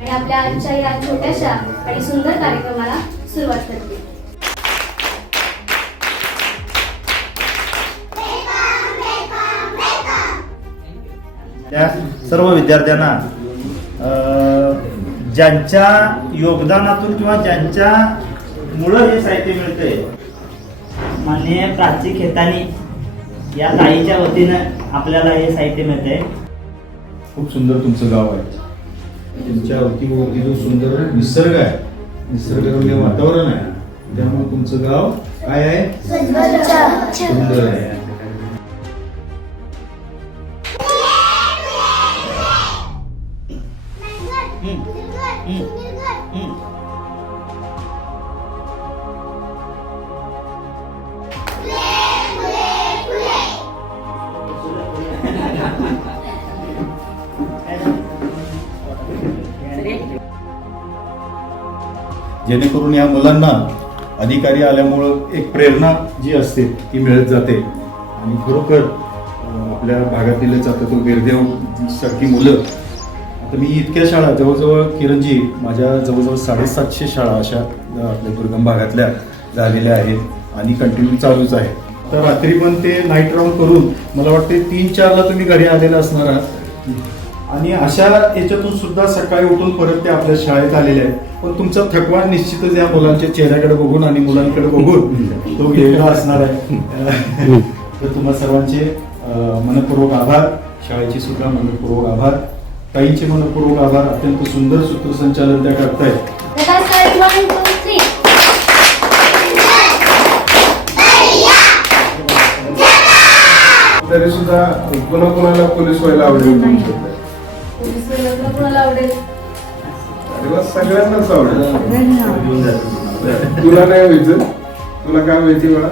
आणि आपल्या आजच्या या छोट्याशा आणि सुंदर कार्यक्रमाला सुरुवात करते. त्या सर्व विद्यार्थ्यांना अ, ज्यांच्या योगदानातून किंवा ज्यांच्या मुळे हे साहित्य मिळतंय माननीय प्राची खेतानी या ताईच्या वतीनं आपल्याला हे साहित्य मिळतंय. खूप सुंदर तुमचं गाव आहे. तुमच्या अवतीभोवती जो सुंदर निसर्ग आहे. निसर्गरम्य वातावरण आहे. त्यामुळे तुमचं गाव काय आहे. सुंदर आहे. जेणेकरून या मुलांना अधिकारी आल्यामुळं एक प्रेरणा जी असते ती मिळत जाते. आणि खरोखर आपल्या भागातीलच आता तो गिरदेव सारखी मुलं आता मी इतक्या शाळा जवळजवळ किरणजी माझ्या जवळजवळ साडेसातशे शाळा अशा आपल्या दुर्गम भागातल्या झालेल्या आहेत आणि कंटिन्यू चालूच आहे. तर रात्री पण ते नाईट राऊंड करून मला वाटते तीन चारला तुम्ही घरी आलेला असणार आहात. आणि अशा याच्यातून सुद्धा सकाळी उठून परत ते आपल्या शाळेत आलेले आहेत. पण तुमचा थकवा निश्चितच या मुलांच्या चेहऱ्याकडे बघून आणि मुलांकडे बघून तो गेलेला असणार आहे. तर तुम्हा सर्वांचे मनपूर्वक आभार. शाळेचे सुद्धा मनपूर्वक आभार. काहींचे मनपूर्वक आभार. अत्यंत सुंदर सूत्रसंचालन त्या करतायत. तरी सुद्धा कोणाकोणाला पोलीस व्हायला आवडेल पोलीस वेगळं कोणाला आवडेल? अरे वा, सगळ्यांनाच आवडेल. तुला नाही व्हायचं? तुला काय माहिती मला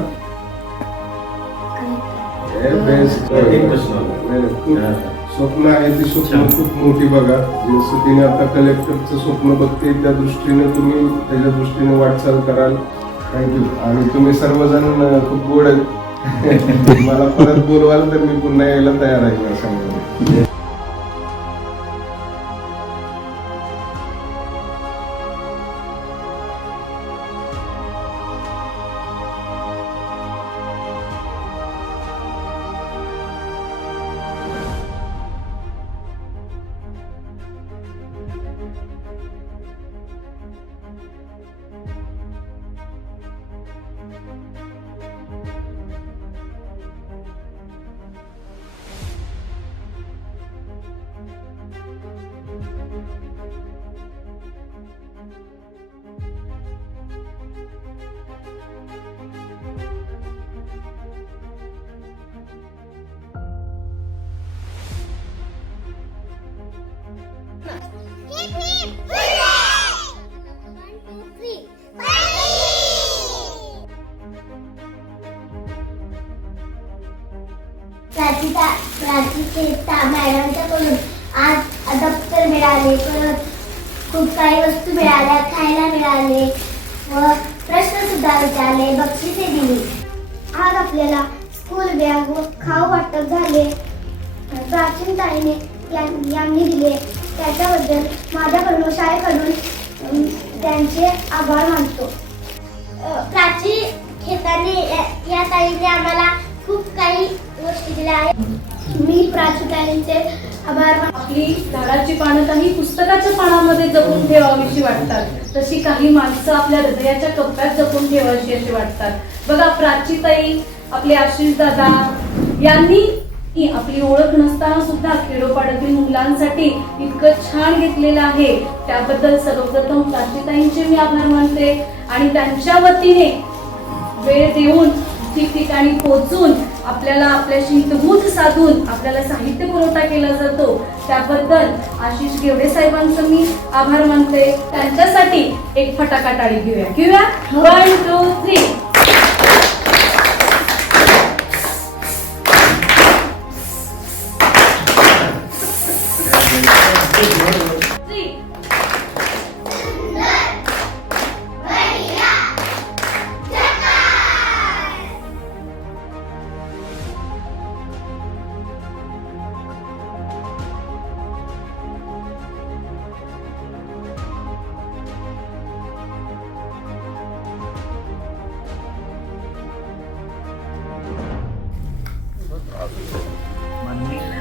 हे best. एक प्रश्न. नाही, नाही, खूप स्वप्न आहे ती स्वप्न खूप मोठी बघा. जसं तिने आता कलेक्टरचं स्वप्न बघते त्या दृष्टीने तुम्ही त्याच्या दृष्टीने वाटचाल कराल. थँक्यू आणि तुम्ही सर्वजण अं, खूप गोड आहेत. मला परत बोलवाल तर मी पुन्हा यायला तयार आहे या संघामध्ये प्राचिता प्राचीता मॅडमच्याकडून आज दप्तर मिळाले. परत खूप काही वस्तू मिळाल्या खायला मिळाले व प्रश्न सुद्धा विचारले बक्षिसे दिली. आज आपल्याला स्कूल बॅग व खाऊ वाटप झाले. प्राचीन ताईने यांनी दिले. त्याच्याबद्दल माझ्याकडून शाळेकडून त्यांचे आभार मानतो. प्राची खेताने या- या ताईने आम्हाला खूप काही गोष्टी मी प्राचीताईंचे आभार आपली झाडाची पानं काही पुस्तकाच्या पानामध्ये जपून ठेवावीशी वाटतात. तशी काही माणसं आपल्या हृदयाच्या कप्प्यात जपून ठेवावीशी अशी वाटतात. बघा प्राचीताई आपले आशिष दादा यांनी ही आपली ओळख नसताना सुद्धा खेडोपाड्यातील मुलांसाठी इतकं छान घेतलेलं आहे. त्याबद्दल सर्वप्रथम प्राचीताईंचे मी आभार मानते आणि त्यांच्या वतीने वेळ देऊन ठिकठिकाणी पोहोचून आपल्याला आपल्याशी हितगुज साधून आपल्याला साहित्य पुरवठा केला जातो त्याबद्दल आशिष गेवडे साहेबांचं मी आभार मानते. त्यांच्यासाठी एक फटाका टाळी घेऊया. घेऊया? One two three three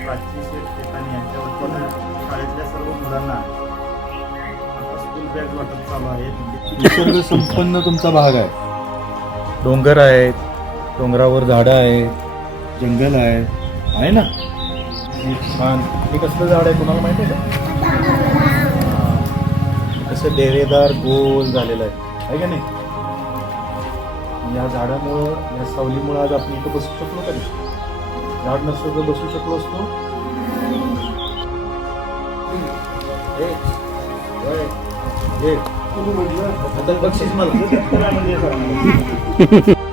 Prachi यांच्या वतीनं शाळेतल्या सर्व मुलांना निसर्ग संपन्न तुमचा भाग आहे. डोंगर आहेत डोंगरावर झाडं आहेत जंगल आहे. आहे ना? छान. हे कसलं झाड आहे तुम्हाला माहिती आहे का? असं डेरेदार गोल झालेलं आहे. आहे का नाही? या झाडामुळं या सावलीमुळं आज आपण इथं बसू शकलो का झाड नसतं तर बसू शकलो असतो. ए, आता बक्षीस मला.